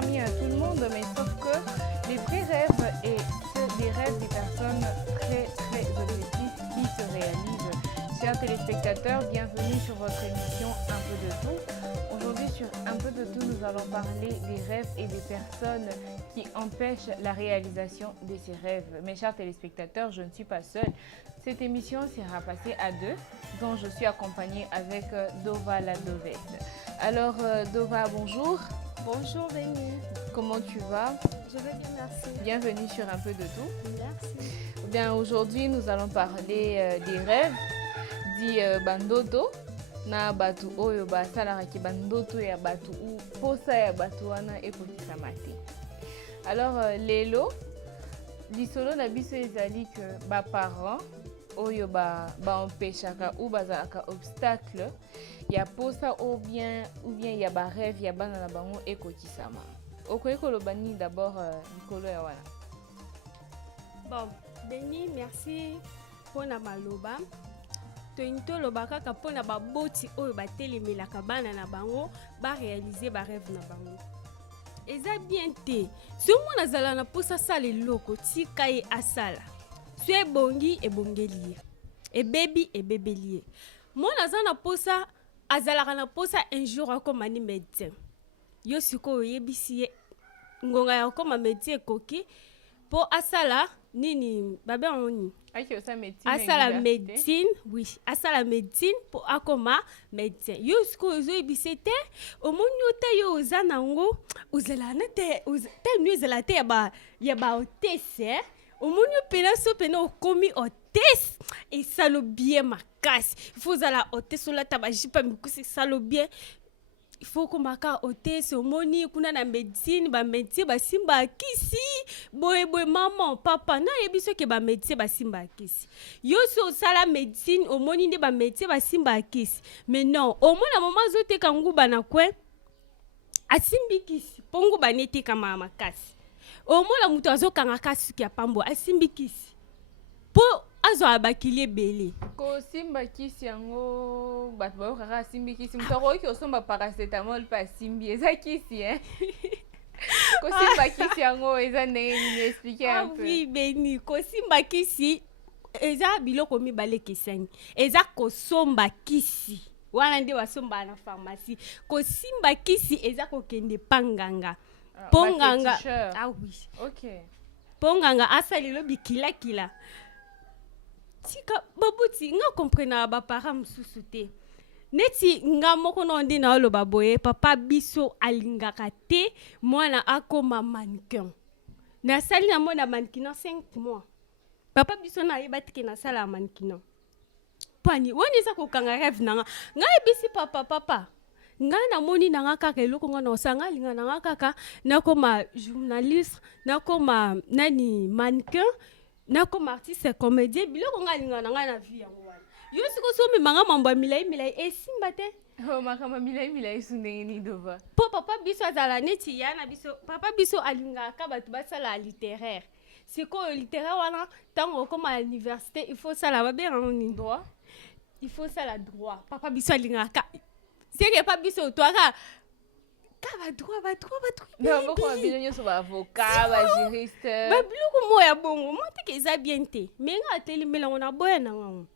permis à tout le monde, mais sauf que les vrais rêves et des rêves des personnes très très objectifs qui se réalisent. Chers téléspectateurs, bienvenue sur votre émission Un peu de tout. Aujourd'hui sur Un peu de tout, nous allons parler des rêves et des personnes qui empêchent la réalisation de ces rêves. Mes chers téléspectateurs, je ne suis pas seule. Cette émission sera passée à deux, dont je suis accompagnée avec Dova la Dovette. Alors Dova, bonjour. Bonjour Béni. Comment tu vas? Je vais bien, merci. Bienvenue sur Un peu de tout. Merci. Bien, aujourd'hui, nous allons parler des rêves, dit bandoto. Na batu oyo basala ki bandoto ya batu ou posa ya batu wana ekokisa mate. Alors lelo lisolo na biso ezali que ba parents oyo ba empêchaka ou bazalaka obstacle ya posa ou bien ya ba rêve ya bana na bango ekokisama. Okoyeko lobani d'abord likolo ya wana. Bon, Béni, merci pour na maloba. Tointo lobaka ka pona ba boti oyo batelemelaka bana na bango ba réaliser ba rêve na bango. Eza bien te. Si on azala na posa sala eloko tika ye asala. Si ebongi ebongeli. Ebebeli. Mon azana posa azalaka na posa un jour comme ani médecin. Yo siko yebisi ngonga ya koma médecin koki po asala nini babe oni asala médecine, oui, asala médecine pour akoma médecin. Yo siko zo ibisete omoni ota yo ozanango uzela na te nu uzela te ya ba hôtesse. Omoni pena so pena okomi hôtesse et salo bien makasi. Il faut la hôtesse la tabajipa mikusi salo bien. Il faut que maka hôtesse omoni kuna na médecine ba médecin ba simba kisi boy maman papa na yebiso ke ba médecin ba simba kisi yo so sala médecine omoni nde ba médecin ba simba kisi mais non omona maman zote kanguba na kwe asimbi kisi pongu ba nete kama makasi omona muto azokanga kasi ya pambo asimbi kisi po azo abakili ebele ko simba kisi yango bato bayokaka simbi kisi mutu akoki osomba paracetamol pa simbi eza kisi ko simba kisi yango eza ndenge nini explique un peu. Oui Béni, ko simba kisi eza biloko mibale kesani eza kosomba kisi wana nde wasomba na pharmacie ko simba kisi eza kokende panganga ponganga oui OK ponganga asalelo bikila tika babuti nga comprena ba parents mususu te neti nga moko no ndi na lo baboye papa biso alingaka te mwana akoma mannequin na sali na mona mannequin 5 mois papa biso na yeba tike na sala mannequin pani woni za ko kanga rêve nanga nga ebisi papa nga na moni nanga kaka eloko nga na osanga linga nanga kaka na koma journaliste na koma nani mannequin na koma artiste comédien biloko nga linga nanga na vie yango wana yo siko so manga mambo milai esimba te makama milai sundenge ni Dova po papa biso azala neti yana biso papa biso alingaka bato basala littéraire siko littéraire wana tango koma à l'université il faut sala babe ni droit il faut sala droit papa biso alingaka c'est que papa biso toaka ba droit non pourquoi bien so ba avocat ba juriste ba biloko moya bongo monte ke za bien te mais nga teli melango na boya na ngao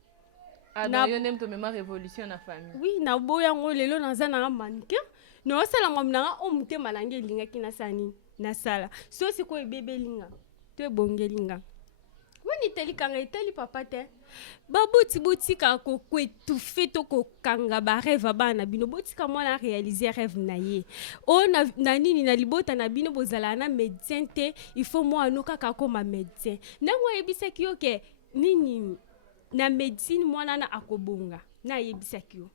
na yo nem to même révolution na famille oui na boya ngo lelo naza na mannequin no sala ngam na o mute malange linga kina sani na sala so siko ebebe linga to bongelinga woni teli kanga iteli papa te babuti botika ko kwetufe to ko kanga ba rêve bana bino botika mwana réaliser rêve na ye o na nini na libota na bino bozala na médecin te il faut moi anoka ka koma médecin nango yebisa kiyo ke nini na médecine mwana na akobonga na yebisa kiyo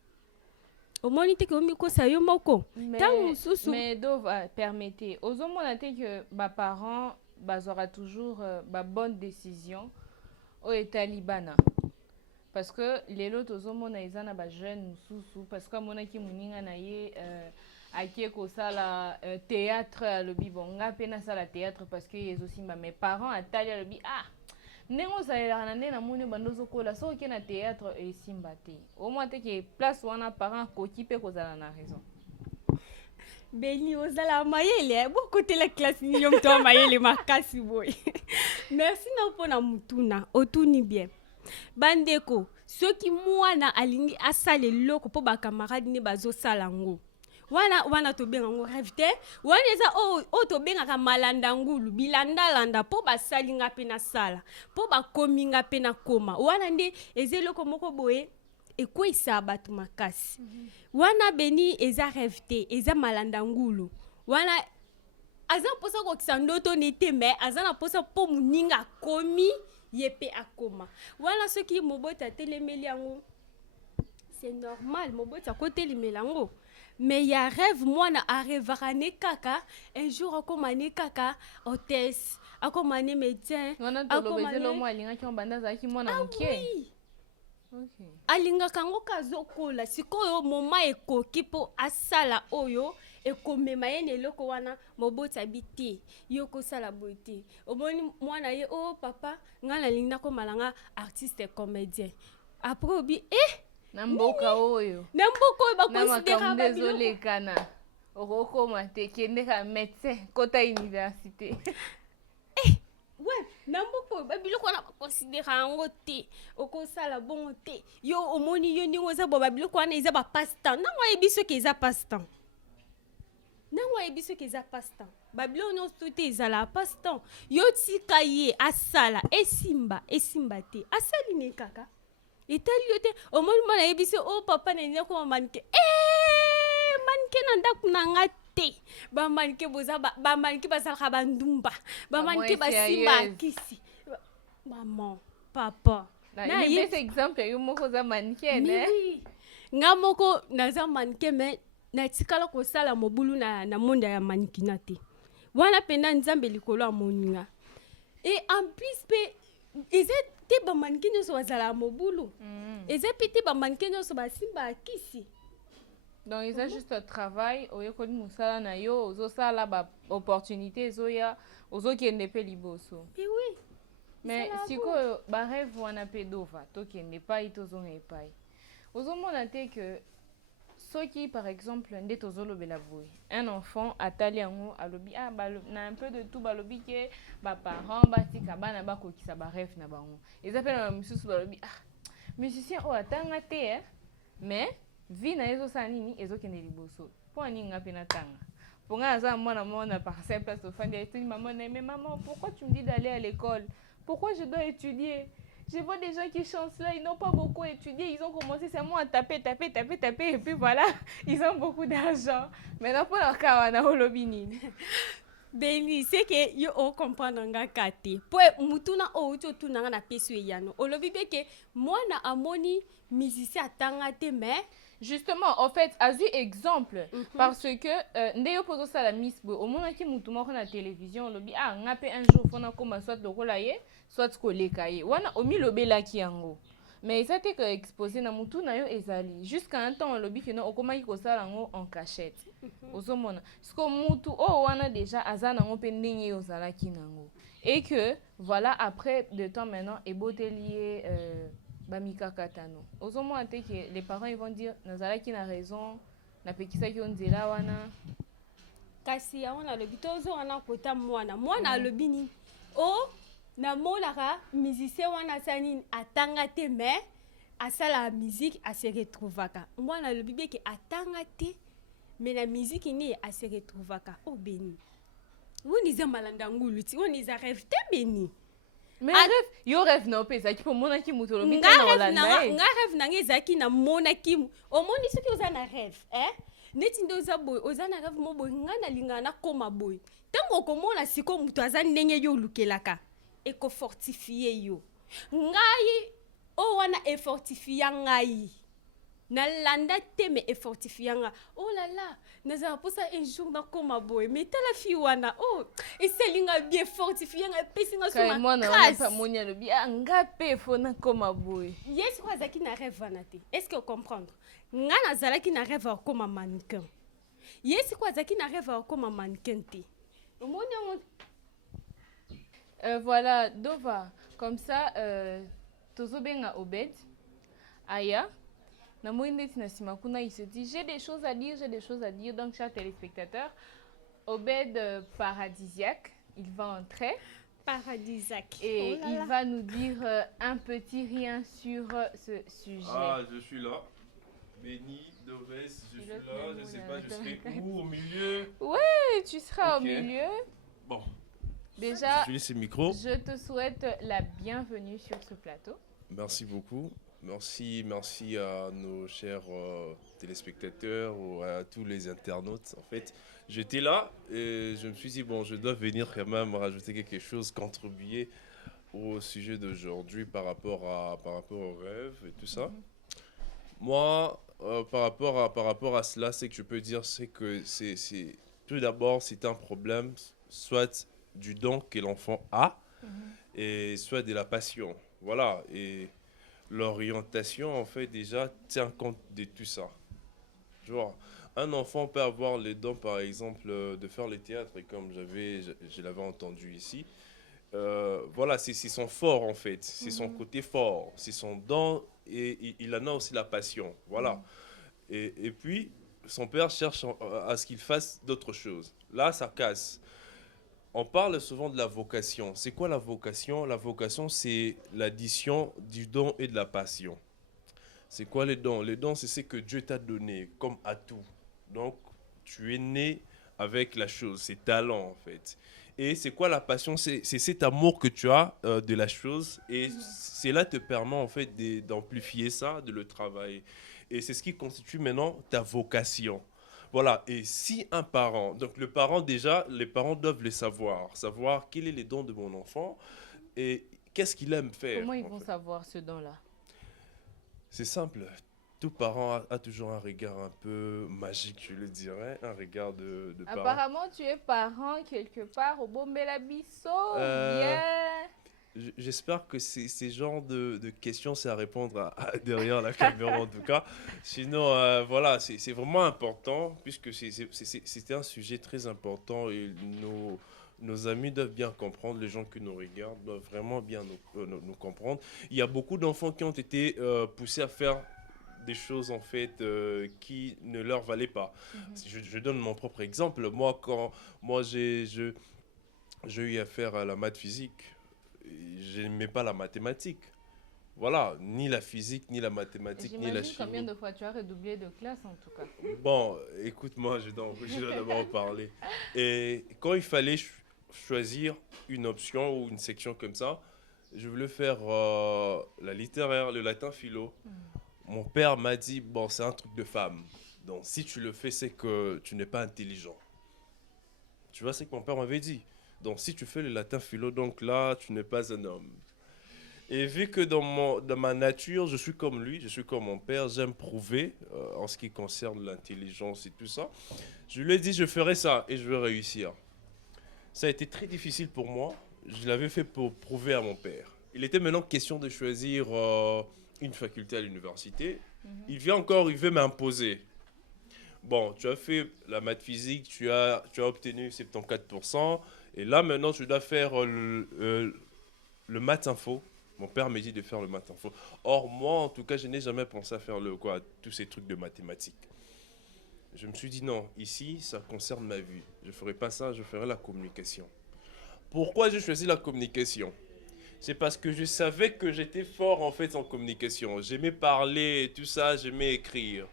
omoni te ko mikosa yo moko tangu susu mais Dova permettez aux hommes on te que ba parents bazora toujours ba bonne décision au Talibana parce que les autres homona ezana ba jeune mususu parce que mona ki muninga na ye akie ko sala théâtre le bibonga pena sala théâtre parce que yezo simba mes parents atali le bi ndenge osalelaka na nde na moni bando ozokola soki na théâtre esimba te au moins te ke place wana parent akoki mpe kozala na raison Beni ozala mayele beaucoup de la classe ni yom to mayele makasi boy. Merci na pona mutuna otuni bien. Bandeko soki mwana alingi asala eloko po ba camarade ne bazo sala ngo. Wana to benga ngo rêve te. Wana eza o to benga ka malanda ngulu bilanda landa po ba salinga pe na sala. Po ba kominga pe na koma. Wana nde ezeloko moko boye ekwisa batu makasi. Wana beni eza rêve te, eza malanda ngulu. Wana aza posa ko kisandoto nete me azana posa po muninga komi yepe akoma. Wana soki mobota telemeli yango c'est normal mobota ko telemeli yango. Mais y a rêve mwana arrêvera ne kaka un jour akoma ne kaka hôtesse akoma ne médecin akoma ne mo alinga ki mbanda za ki mwana muke. Okay. Alinga kango kazokola sikoyo moma ekoki po asala oyo ekomema ye neloko wana mobota biti yoko sala bote omoni mwana ye papa ngana linga ko malanga artiste comédien après obi namboka oyo ba considérer ba désolé kana oroko mate kende ka médecin kota université. Ouais, namboka ba biloko na considérer ngo te okosala bon te yo omoni yo ndingo za ba biloko wana eza ba passe-temps nango ebiso ke eza passe-temps ba biloko no tout ezala passe-temps yo tika ye asala esimba te asali ne kaka etali yo te omoni mona ebiso papa na nzeko manke manke na ndaku na nga te ba manke boza ba manke basalaka bandumba ba manke basimba kisi maman papa na yebisa exemple yo moko za manke ne nga moko naza manke me na tikala kosala mobulu na monde ya manikina te wana penda nzambe likolo ya moninga et en plus pe eza te ba manike nyonso bazala mobulu eza pe te ba manike nyonso basimba kisi. Donc eza juste un travail oyekoli musala na yo ozosala ba opportunité ezoya ozokende pe liboso. Oui. Mais sikoyo ba rêve wana pe dova tokende pai tozonga epai ozomona te que soki par exemple nde tozolobela boye un enfant atali yango alobi na un peu de tout balobi ke baparent batika bana bakokisa barêve na bango eza pe na misusu balobi musicien oyo atanga te mais vie na ezosala nini ezokende liboso mpo aninga mpe natanga mpo ngai aza mwana parcelle place ofandi etuni maman na mais maman pourquoi tu me dis d'aller à l'école, pourquoi je dois étudier? Je vois des gens qui chantent là, ils n'ont pas beaucoup étudié, ils ont commencé seulement à taper, et puis voilà, ils ont beaucoup d'argent. Maintenant, pour leur cas, on a holobini. Beni, c'est que yo comprendre nga kate. Po mutuna uto tunanga na pesu yano. Olobi beke mwana amoni musicien atanga te mais justement en fait azu exemple parce que ndeyo pozo sala miss bo omona ki mutu moko na télévision lobi ngape un jour fona koma soit lokola ye soit koleka ye wana omi lobela ki yango mais ça te que exposé na mutu na yo ezali jusqu'à un temps lobi que non okoma ki kosala ngo en cachette ozomona sko mutu wana déjà azana ngo pe ndenge yo zala ki nango et que voilà après de temps maintenant ebotelier bamikakatano ozomona te que les parents ils vont dire nazalaki na raison napekisaki onzela wana kasi ya wana lobi tozo wana kota mwana alobi nini namonaka musicien wana sani atanga te mais asala musique ase retrouvaka mwana alobi beke atanga te mais na musique ni ase retrouvaka beni woni za malanda ngulu ti woni za rêve te beni. Mais rêve yo rêve na opesa ki po mona ki muto lobi na Holanda nga rêve na ngezaki na mona ki omoni soki oza na rêve neti ndo za boy oza na rêve mo boy nga na linga na koma boy tango komona siko muto aza ndenge yo lukelaka eko fortifier yo ngai wana e fortifier ngai na landa teme e fortifier nga là là naza posa un jour na koma boy mais tala fi wana eselinga bien fortifier nga pesinga so na mwana pa monya lobi nga pe fona koma boy yes kwa zaki na rêve wana te est-ce que vous comprendre nga nazalaki na rêve koma mannequin yes kwa zaki na rêve koma mannequin te omoni voilà Dova comme ça tozo benga Obed aya Na moinde tinasima kuna il se dit j'ai des choses à dire, j'ai des choses à dire. Donc chers téléspectateurs, Obed paradisiaque, il va entrer Paradisiaque. et Oh là il là. va nous dire un petit rien sur ce sujet. Ah, je suis là. Béni, Doves, je suis là. Je sais pas, je serai où, au milieu? Et tu seras Ok. au milieu. Bon, Déjà, j'utilise ce micro. je te souhaite la bienvenue sur ce plateau. Merci beaucoup. Merci à nos chers téléspectateurs ou à tous les internautes. En fait, j'étais là et je me suis dit, bon, je dois venir quand même rajouter quelque chose, contribuer au sujet d'aujourd'hui par rapport au rêve et tout ça. Moi, par rapport à cela, ce que je peux dire, c'est que tout d'abord, c'est un problème, soit du don que l'enfant a, et soit de la passion. Voilà. Et l'orientation, en fait, déjà, tient compte de tout ça. Tu vois, un enfant peut avoir les dons, par exemple, de faire le théâtre, comme je l'avais entendu ici. Voilà, c'est son fort, en fait. C'est son côté fort. C'est son don et il en a aussi la passion. Voilà. Et puis, son père cherche à ce qu'il fasse d'autres choses. Là, ça casse. On parle souvent de la vocation. C'est quoi la vocation? La vocation, c'est l'addition du don et de la passion. C'est quoi les dons? Les dons, c'est ce que Dieu t'a donné comme atout. Donc, tu es né avec la chose, c'est talent en fait. Et c'est quoi la passion? C'est cet amour que tu as de la chose. Et cela te permet en fait d'amplifier ça, de le travailler. Et c'est ce qui constitue maintenant ta vocation. Voilà, et si un parent, donc le parent déjà, les parents doivent le savoir quel est les dons de mon enfant et qu'est-ce qu'il aime faire. Comment ils en vont fait. savoir ce don-là? C'est simple, tout parent a toujours un regard un peu magique, je le dirais, un regard de parent. Apparemment, tu es parent quelque part au Bombela Bisso. Euh, Bien. J'espère que ces genres de questions, c'est à répondre derrière la caméra en tout cas. Sinon, voilà, c'est vraiment important puisque c'était un sujet très important et nos amis doivent bien comprendre, les gens qui nous regardent doivent vraiment bien nous comprendre. Il y a beaucoup d'enfants qui ont été poussés à faire des choses en fait qui ne leur valaient pas. Je donne mon propre exemple. Moi j'ai eu affaire à la maths physique, je n'aimais pas la mathématique. Voilà, ni la physique, ni la mathématique, ni la J'imagine combien chimie. de fois tu as redoublé de classe en tout cas. Bon, écoute-moi, je dois d'abord parler. Et quand il fallait choisir une option ou une section comme ça, je voulais faire la littéraire, le latin philo. Mon père m'a dit, bon, c'est un truc de femme. Donc, si tu le fais, c'est que tu n'es pas intelligent. Tu vois, c'est que mon père m'avait dit. Donc, si tu fais le latin philo, donc là, tu n'es pas un homme. Et vu que dans ma nature, je suis comme lui, je suis comme mon père, j'aime prouver en ce qui concerne l'intelligence et tout ça. Je lui ai dit, je ferai ça et je vais réussir. Ça a été très difficile pour moi. Je l'avais fait pour prouver à mon père. Il était maintenant question de choisir une faculté à l'université. Il veut m'imposer. Bon, tu as fait la maths physique, tu as obtenu 74%. Et là, maintenant, tu dois faire le maths info. Mon père m'a dit de faire le maths info. Or, moi, en tout cas, je n'ai jamais pensé à faire tous ces trucs de mathématiques. Je me suis dit non, ici, ça concerne ma vie. Je ne ferai pas ça, je ferai la communication. Pourquoi j'ai choisi la communication? C'est parce que je savais que j'étais fort en fait en communication. J'aimais parler et tout ça, j'aimais écrire.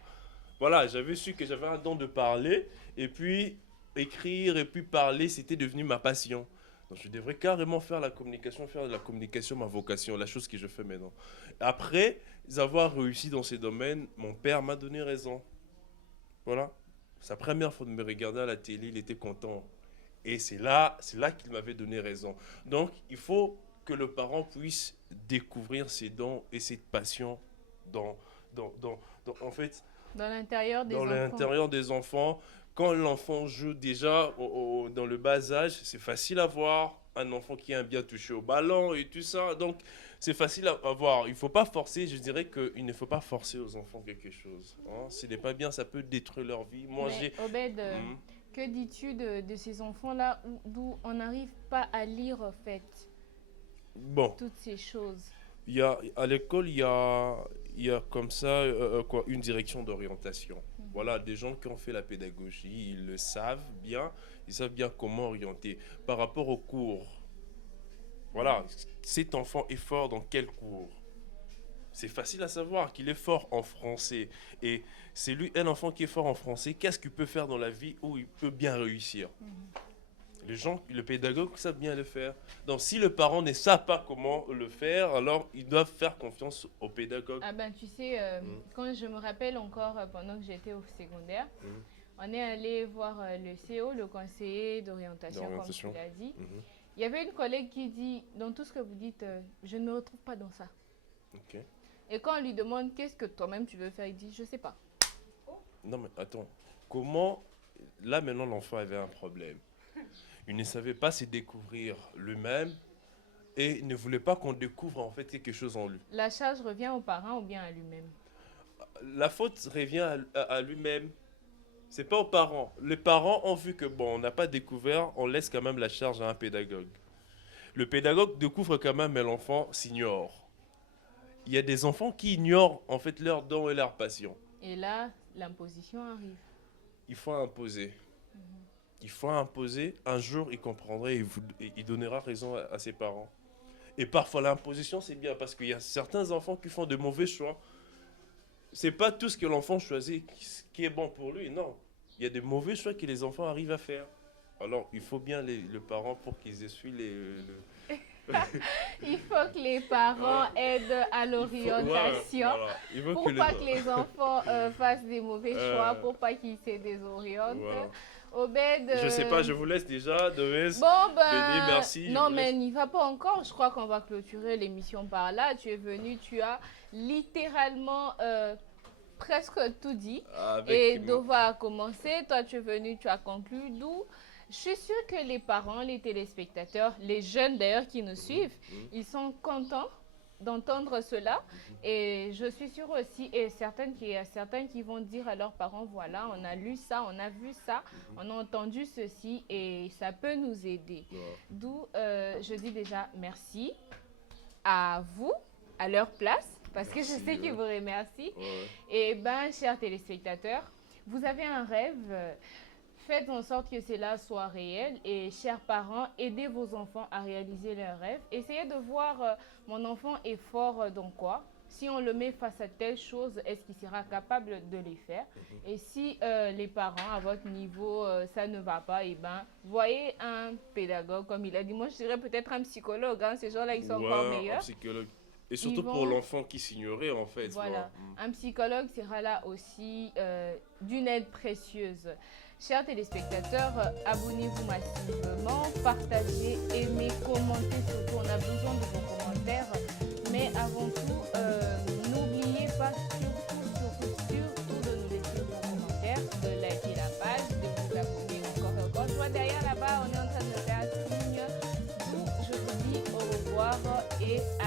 Voilà, j'avais su que j'avais un don de parler et puis écrire et puis parler, c'était devenu ma passion. Donc je devrais carrément faire de la communication ma vocation, la chose que je fais maintenant. Après avoir réussi dans ces domaines, mon père m'a donné raison. Voilà. Sa première fois de me regarder à la télé, il était content. Et c'est là qu'il m'avait donné raison. Donc il faut que le parent puisse découvrir ses dons et cette passion en fait, Dans l'intérieur des dans enfants. l'intérieur des enfants. Quand l'enfant joue déjà dans le bas âge, c'est facile à voir. Un enfant qui aime bien toucher au ballon et tout ça. Donc, c'est facile à voir. Il ne faut pas forcer. Je dirais qu'il ne faut pas forcer aux enfants quelque chose. Hein. Ce n'est pas bien, ça peut détruire leur vie. Moi, Mais Obed, que dis-tu de ces enfants-là d'où on n'arrive pas à lire en fait Bon, toutes ces choses? à l'école, il y a il y a comme ça une direction d'orientation. Voilà, des gens qui ont fait la pédagogie, ils le savent bien, ils savent bien comment orienter. Par rapport au cours, voilà, cet enfant est fort dans quel cours? C'est facile à savoir qu'il est fort en français. Et c'est lui, un enfant qui est fort en français, qu'est-ce qu'il peut faire dans la vie où il peut bien réussir? Les gens, le pédagogue savent bien le faire. Donc si le parent ne sait pas comment le faire, alors ils doivent faire confiance au pédagogue. Ah ben tu sais, quand je me rappelle encore pendant que j'étais au secondaire, on est allé voir le CO, le conseiller d'orientation, comme tu l'as dit. Il y avait une collègue qui dit, dans tout ce que vous dites, je ne me retrouve pas dans ça. Ok. Et quand on lui demande qu'est-ce que toi-même tu veux faire, il dit, je sais pas. Non mais attends, comment, là maintenant l'enfant avait un problème. Il ne savait pas se découvrir lui-même et ne voulait pas qu'on découvre en fait quelque chose en lui. La charge revient aux parents ou bien à lui-même? La faute revient à lui-même. C'est pas aux parents. Les parents ont vu que bon, on n'a pas découvert, on laisse quand même la charge à un pédagogue. Le pédagogue découvre quand même, mais l'enfant s'ignore. Il y a des enfants qui ignorent en fait leurs dons et leurs passions. Et là, l'imposition arrive. Il faut imposer. Il faut imposer. Un jour, il comprendra et il donnera raison à ses parents. Et parfois, l'imposition, c'est bien parce qu'il y a certains enfants qui font de mauvais choix. C'est pas tout ce que l'enfant choisit qui est bon pour lui, non. Il y a des mauvais choix que les enfants arrivent à faire. Alors, il faut bien le parent pour qu'ils essuient Il faut que les parents aident à l'orientation. Voilà. Pour pas que les enfants fassent des mauvais choix, pour pas qu'ils se désorientent. Voilà. Obed, Je sais pas, je vous laisse déjà. Deves, bon, Béni, merci. Non, mais n'y va pas encore. Je crois qu'on va clôturer l'émission par là. Tu es venu, tu as littéralement presque tout dit. Et Dova a commencé. Toi, tu es venu, tu as conclu. D'où je suis sûre que les parents, les téléspectateurs, les jeunes d'ailleurs qui nous suivent, ils sont contents d'entendre cela. Et je suis sûre aussi, et il y a certains qui vont dire à leurs parents, voilà, on a lu ça, on a vu ça, on a entendu ceci et ça peut nous aider. D'où je dis déjà merci à vous, à leur place, parce que je sais qu'ils vous remercient. Et bien, chers téléspectateurs, vous avez un rêve. Faites en sorte que cela soit réel et chers parents, aidez vos enfants à réaliser leurs rêves. Essayez de voir mon enfant est fort dans quoi. Si on le met face à telle chose, est-ce qu'il sera capable de les faire? Et si les parents, à votre niveau, ça ne va pas, et ben, voyez un pédagogue, comme il a dit. Moi, je dirais peut-être un psychologue. Hein, ces gens-là, ils sont encore meilleurs. Un psychologue. Et surtout pour l'enfant qui s'ignorait, en fait. Voilà. Un psychologue sera là aussi d'une aide précieuse. Chers téléspectateurs, abonnez-vous massivement, partagez, aimez, commentez surtout. On a besoin de vos commentaires. Mais avant tout, n'oubliez pas surtout de nous laisser vos commentaires, de liker la page, de vous abonner encore. Je vois derrière là-bas, on est en train de faire un signe. Donc, je vous dis au revoir et à